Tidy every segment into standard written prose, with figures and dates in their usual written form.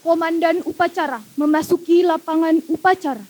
Komandan upacara memasuki lapangan upacara.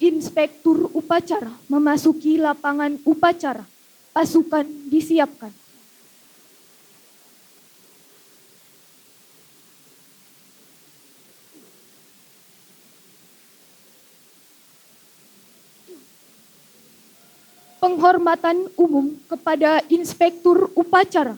Inspektur upacara memasuki lapangan upacara. Pasukan disiapkan. Penghormatan umum kepada Inspektur upacara.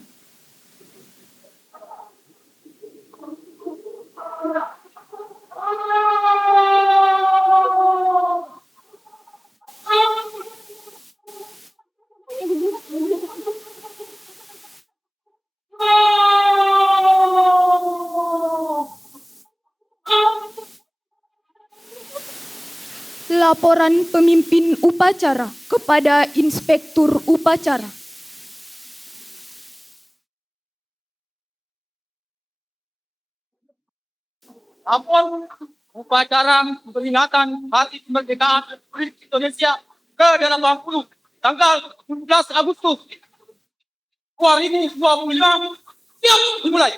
Laporan pemimpin upacara kepada Inspektur upacara. Laporan upacara peringatan Hari Kemerdekaan Republik Indonesia ke-80 tanggal 17 Agustus 2025 siap dimulai.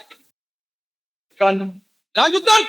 Akan lanjutkan.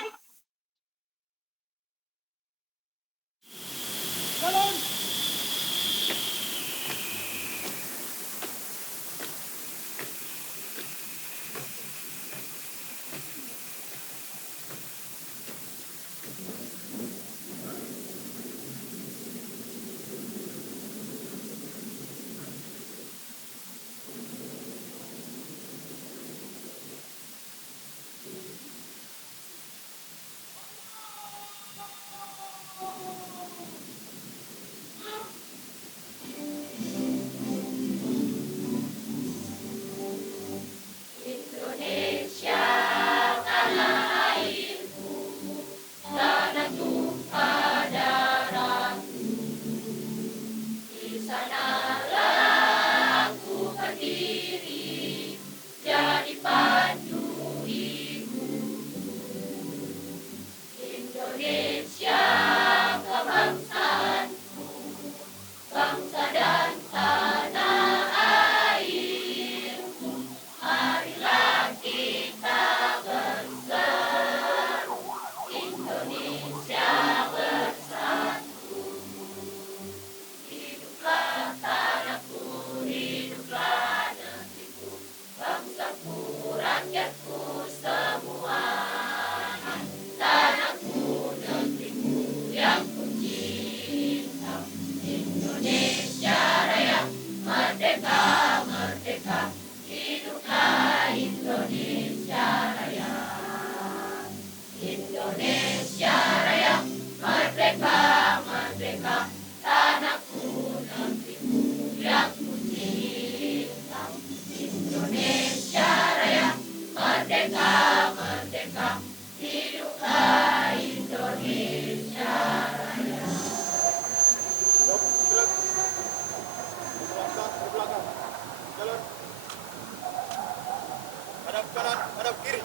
Hadap kanan, hadap kiri.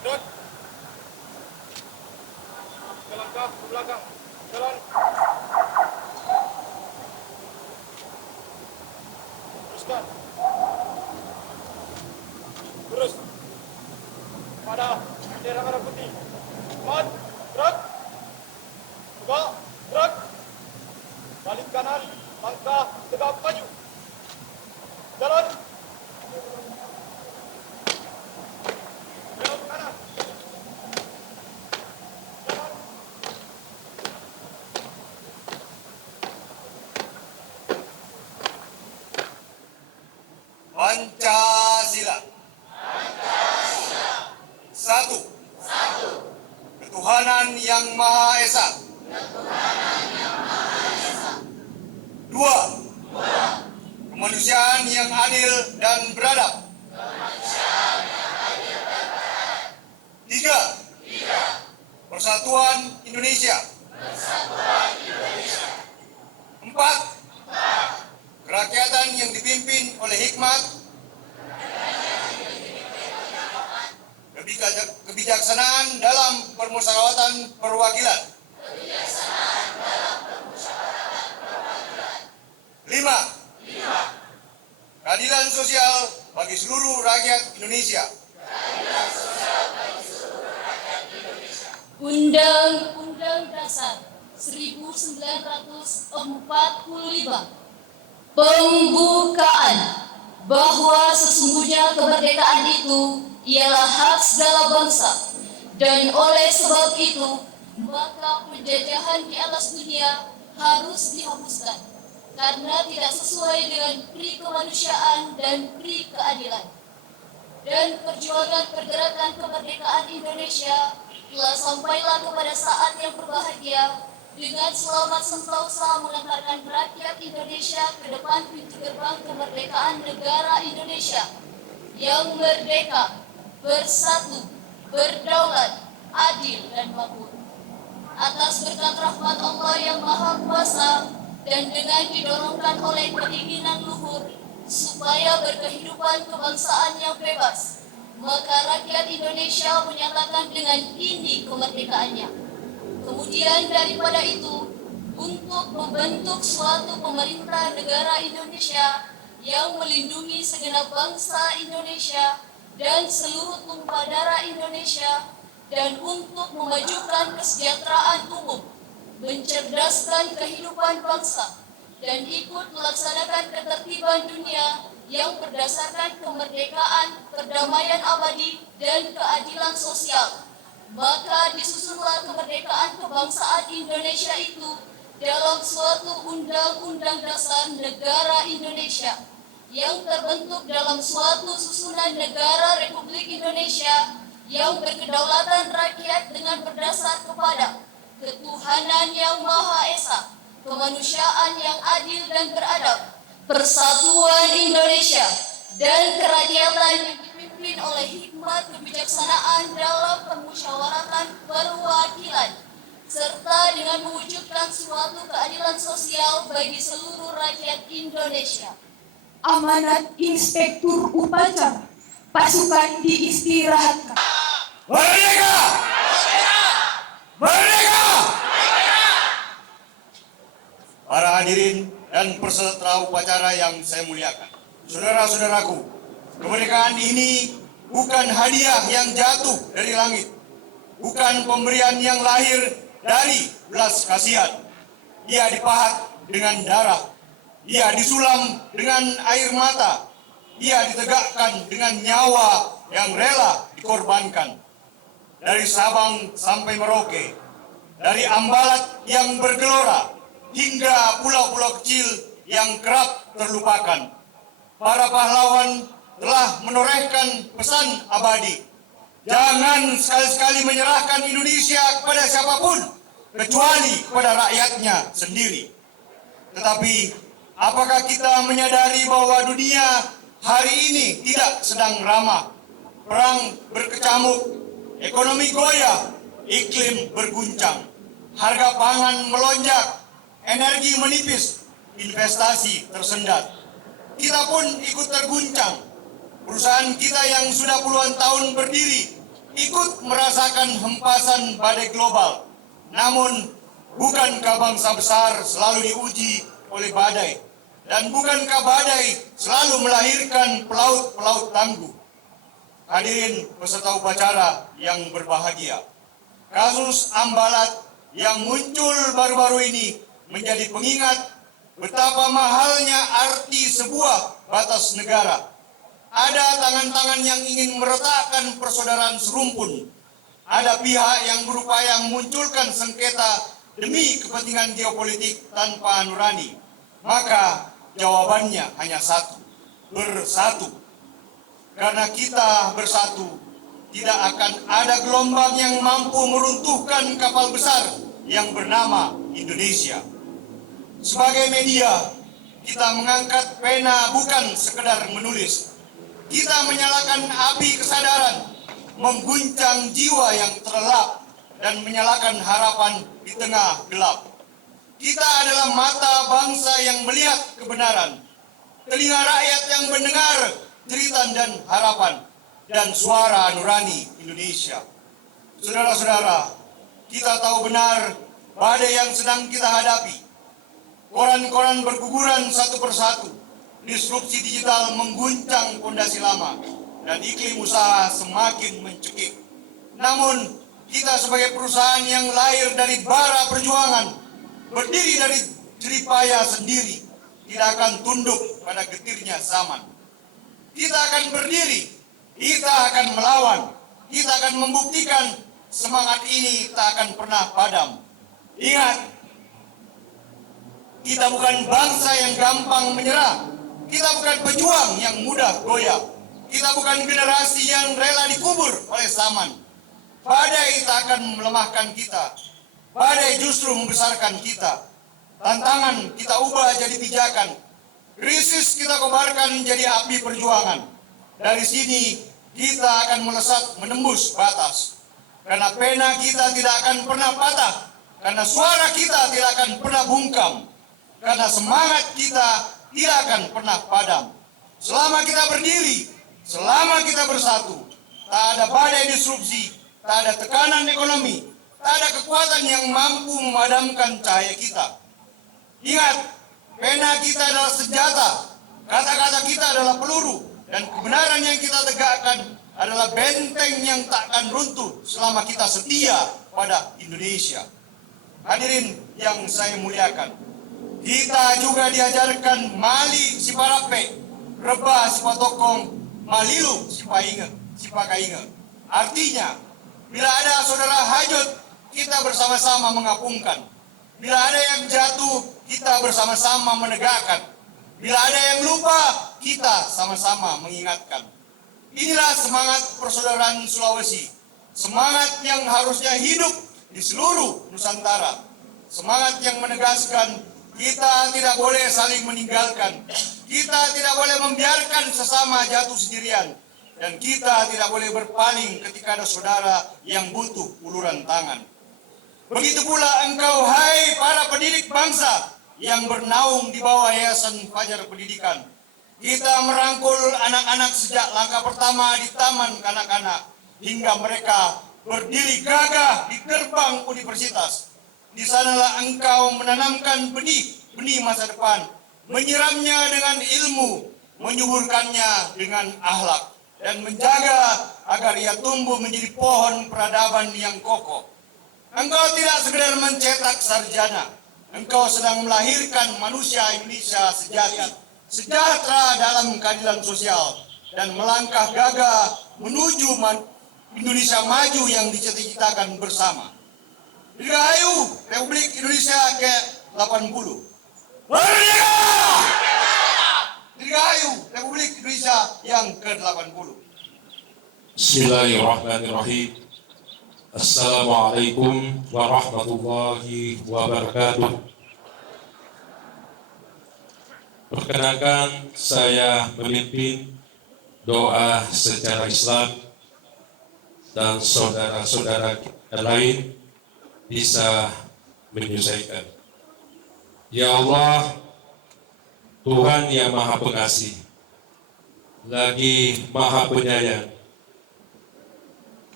Gerak. Selangkah ke belakang. Jalan. Teruskan. Terus. Pada bendera merah putih. Mat, gerak. Tegak, gerak. Balik kanan, langkah, tegak maju. Jalan. Belok kanan. Jalan. Pancasila. Satu. Ketuhanan yang Maha Esa. Dua. Kemanusiaan yang adil dan beradab. Tiga. Persatuan Indonesia. Empat. Kerakyatan yang dipimpin oleh hikmat, kebijaksanaan dalam permusyawaratan perwakilan, bagi seluruh rakyat Indonesia. Undang-Undang Dasar 1945. Pembukaan bahwa sesungguhnya kemerdekaan itu ialah hak segala bangsa, dan oleh sebab itu maka penjajahan di atas dunia harus dihapuskan karena tidak sesuai dengan pri kemanusiaan dan pri keadilan. Dan perjuangan pergerakan kemerdekaan Indonesia telah sampailah kepada saat yang berbahagia dengan selamat sentosa mengantarkan rakyat Indonesia ke depan pintu gerbang kemerdekaan negara Indonesia yang merdeka, bersatu, berdaulat, adil, dan makmur. Atas berkat rahmat Allah yang Maha Kuasa dan dengan didorongkan oleh keinginan luhur supaya berkehidupan kebangsaan yang bebas, maka rakyat Indonesia menyatakan dengan ini kemerdekaannya. Kemudian daripada itu, untuk membentuk suatu pemerintah negara Indonesia yang melindungi segenap bangsa Indonesia dan seluruh tumpah darah Indonesia, dan untuk memajukan kesejahteraan umum, mencerdaskan kehidupan bangsa, dan ikut melaksanakan ketertiban dunia yang berdasarkan kemerdekaan, perdamaian abadi, dan keadilan sosial. Maka disusunlah kemerdekaan kebangsaan Indonesia itu dalam suatu Undang-Undang Dasar Negara Indonesia yang terbentuk dalam suatu susunan negara Republik Indonesia yang berkedaulatan rakyat dengan berdasar kepada ketuhanan yang Maha Esa, kemanusiaan yang adil dan beradab, persatuan Indonesia, dan kerakyatan yang dipimpin oleh hikmat kebijaksanaan dalam permusyawaratan perwakilan, serta dengan mewujudkan suatu keadilan sosial bagi seluruh rakyat Indonesia. Amanat Inspektur Upacara. Pasukan diistirahatkan. Merdeka! Merdeka! Para hadirin dan peserta upacara yang saya muliakan, saudara-saudaraku, kemerdekaan ini bukan hadiah yang jatuh dari langit, bukan pemberian yang lahir dari belas kasihan. Ia dipahat dengan darah, ia disulam dengan air mata, ia ditegakkan dengan nyawa yang rela dikorbankan. Dari Sabang sampai Merauke, dari Ambalat yang bergelora hingga pulau-pulau kecil yang kerap terlupakan, para pahlawan telah menorehkan pesan abadi. Jangan sekali-sekali menyerahkan Indonesia kepada siapapun, kecuali kepada rakyatnya sendiri. Tetapi, apakah kita menyadari bahwa dunia hari ini tidak sedang ramah? Perang berkecamuk, ekonomi goyah, iklim berguncang, harga pangan melonjak, energi menipis, investasi tersendat. Kita pun ikut terguncang. Perusahaan kita yang sudah puluhan tahun berdiri ikut merasakan hempasan badai global. Namun, bukankah bangsa besar selalu diuji oleh badai? Dan bukankah badai selalu melahirkan pelaut-pelaut tangguh? Hadirin peserta upacara yang berbahagia, kasus Ambalat yang muncul baru-baru ini menjadi pengingat betapa mahalnya arti sebuah batas negara. Ada tangan-tangan yang ingin meretakkan persaudaraan serumpun. Ada pihak yang berupaya memunculkan sengketa demi kepentingan geopolitik tanpa nurani. Maka jawabannya hanya satu, bersatu. Karena kita bersatu, tidak akan ada gelombang yang mampu meruntuhkan kapal besar yang bernama Indonesia. Sebagai media, kita mengangkat pena bukan sekedar menulis. Kita menyalakan api kesadaran, mengguncang jiwa yang terlelap, dan menyalakan harapan di tengah gelap. Kita adalah mata bangsa yang melihat kebenaran, telinga rakyat yang mendengar cerita dan harapan, dan suara nurani Indonesia. Saudara-saudara, kita tahu benar badai yang sedang kita hadapi. Koran-koran berguguran satu persatu, disrupsi digital mengguncang fondasi lama dan iklim usaha semakin mencekik. Namun, kita sebagai perusahaan yang lahir dari bara perjuangan, berdiri dari jeripaya sendiri, tidak akan tunduk pada getirnya zaman. Kita akan berdiri, kita akan melawan, kita akan membuktikan semangat ini tak akan pernah padam. Ingat, kita bukan bangsa yang gampang menyerah. Kita bukan pejuang yang mudah goyah. Kita bukan generasi yang rela dikubur oleh zaman. Badai tak akan melemahkan kita. Badai justru membesarkan kita. Tantangan kita ubah jadi pijakan. Krisis kita kobarkan menjadi api perjuangan. Dari sini kita akan melesat menembus batas. Karena pena kita tidak akan pernah patah. Karena suara kita tidak akan pernah bungkam. Karena semangat kita tidak akan pernah padam. Selama kita berdiri, selama kita bersatu, tak ada badai disrupsi, tak ada tekanan ekonomi, tak ada kekuatan yang mampu memadamkan cahaya kita. Ingat, pena kita adalah senjata, kata-kata kita adalah peluru, dan kebenaran yang kita tegakkan adalah benteng yang tak akan runtuh selama kita setia pada Indonesia. Hadirin yang saya muliakan, kita juga diajarkan mali si parape, reba si patokong, malilu si pakainge. Artinya, bila ada saudara hajut, kita bersama-sama mengapungkan. Bila ada yang jatuh, kita bersama-sama menegakkan. Bila ada yang lupa, kita sama-sama mengingatkan. Inilah semangat persaudaraan Sulawesi. Semangat yang harusnya hidup di seluruh Nusantara. Semangat yang menegaskan kita tidak boleh saling meninggalkan. Kita tidak boleh membiarkan sesama jatuh sendirian. Dan kita tidak boleh berpaling ketika ada saudara yang butuh uluran tangan. Begitu pula engkau, hai para pendidik bangsa yang bernaung di bawah Yayasan Fajar Pendidikan. Kita merangkul anak-anak sejak langkah pertama di taman kanak-kanak hingga mereka berdiri gagah di gerbang universitas. Di sanalah engkau menanamkan benih masa depan, menyiramnya dengan ilmu, menyuburkannya dengan akhlak, dan menjaga agar ia tumbuh menjadi pohon peradaban yang kokoh. Engkau tidak sekedar mencetak sarjana, engkau sedang melahirkan manusia Indonesia sejati, sejahtera dalam keadilan sosial, dan melangkah gagah menuju Indonesia maju yang dicita-citakan bersama. Dirgahayu Republik Indonesia ke-80. Merdeka! Dirgahayu Republik Indonesia yang ke-80. Bismillahirrahmanirrahim. Assalamualaikum warahmatullahi wabarakatuh. Perkenankan saya memimpin doa secara Islam dan saudara-saudara lain bisa menyelesaikan. Ya Allah, Tuhan yang Maha Pengasih, lagi Maha Penyayang.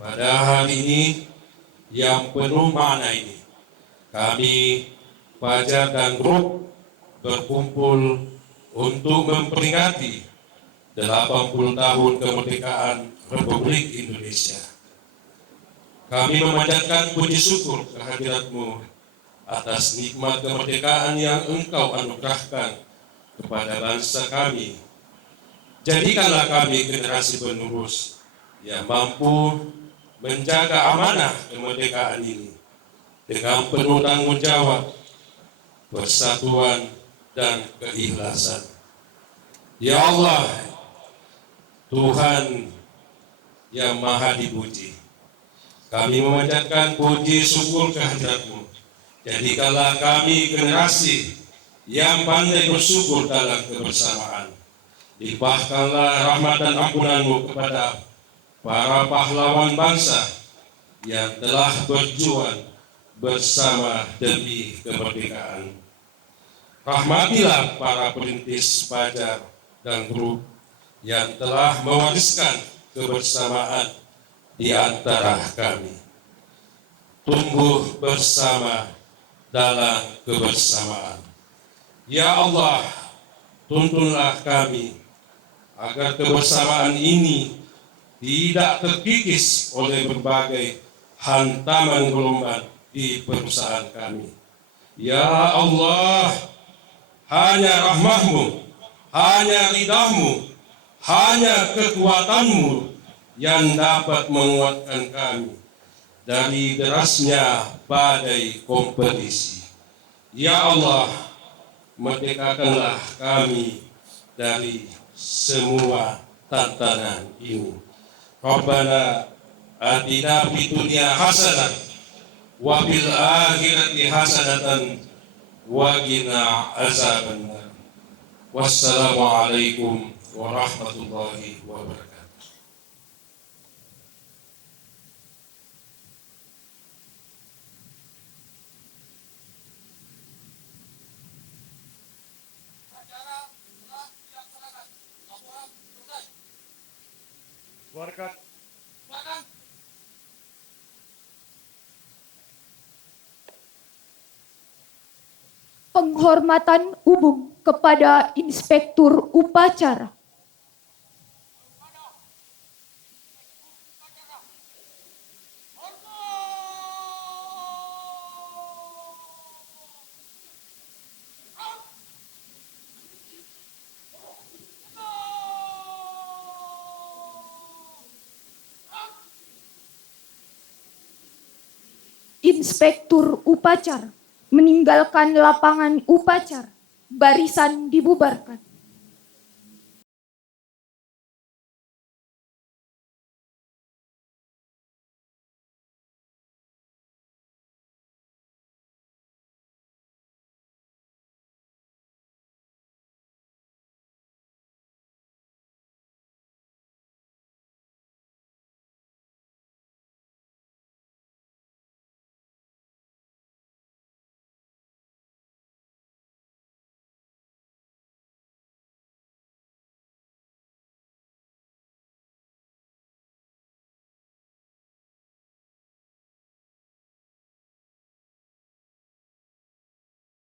Pada hari ini yang penuh makna ini, kami Fajar dan grup berkumpul untuk memperingati 80 tahun kemerdekaan Republik Indonesia. Kami memanjatkan puji syukur kehadirat-Mu atas nikmat kemerdekaan yang Engkau anugerahkan kepada bangsa kami. Jadikanlah kami generasi penerus yang mampu menjaga amanah kemerdekaan ini dengan penuh tanggung jawab, persatuan, dan keikhlasan. Ya Allah, Tuhan yang Maha Dipuji, kami memanjatkan puji syukur kehadirat-Mu. Jadikanlah kami generasi yang pandai bersyukur dalam kebersamaan. Limpahkanlah rahmat dan ampunan-Mu kepada para pahlawan bangsa yang telah berjuang bersama demi kemerdekaan. Rahmatilah para perintis Fajar dan grup yang telah mewariskan kebersamaan di antara kami. Tumbuh bersama dalam kebersamaan. Ya Allah, Tuntunlah kami agar kebersamaan ini tidak terkikis oleh berbagai hantaman gelombang di perusahaan kami. Ya Allah, hanya rahmah-Mu, hanya ridha-Mu, hanya kekuatan-Mu yang dapat menguatkan kami dari derasnya badai kompetisi. Ya Allah, merdekakanlah kami dari semua tantangan ini. Rabbana atina fid dunya hasanah wa fil akhirati hasanatan wa qina azabannar. Wassalamualaikum warahmatullahi wabarakatuh. Barakat. Penghormatan umum kepada Inspektur Upacara. Inspektur Upacara meninggalkan lapangan upacara. Barisan dibubarkan.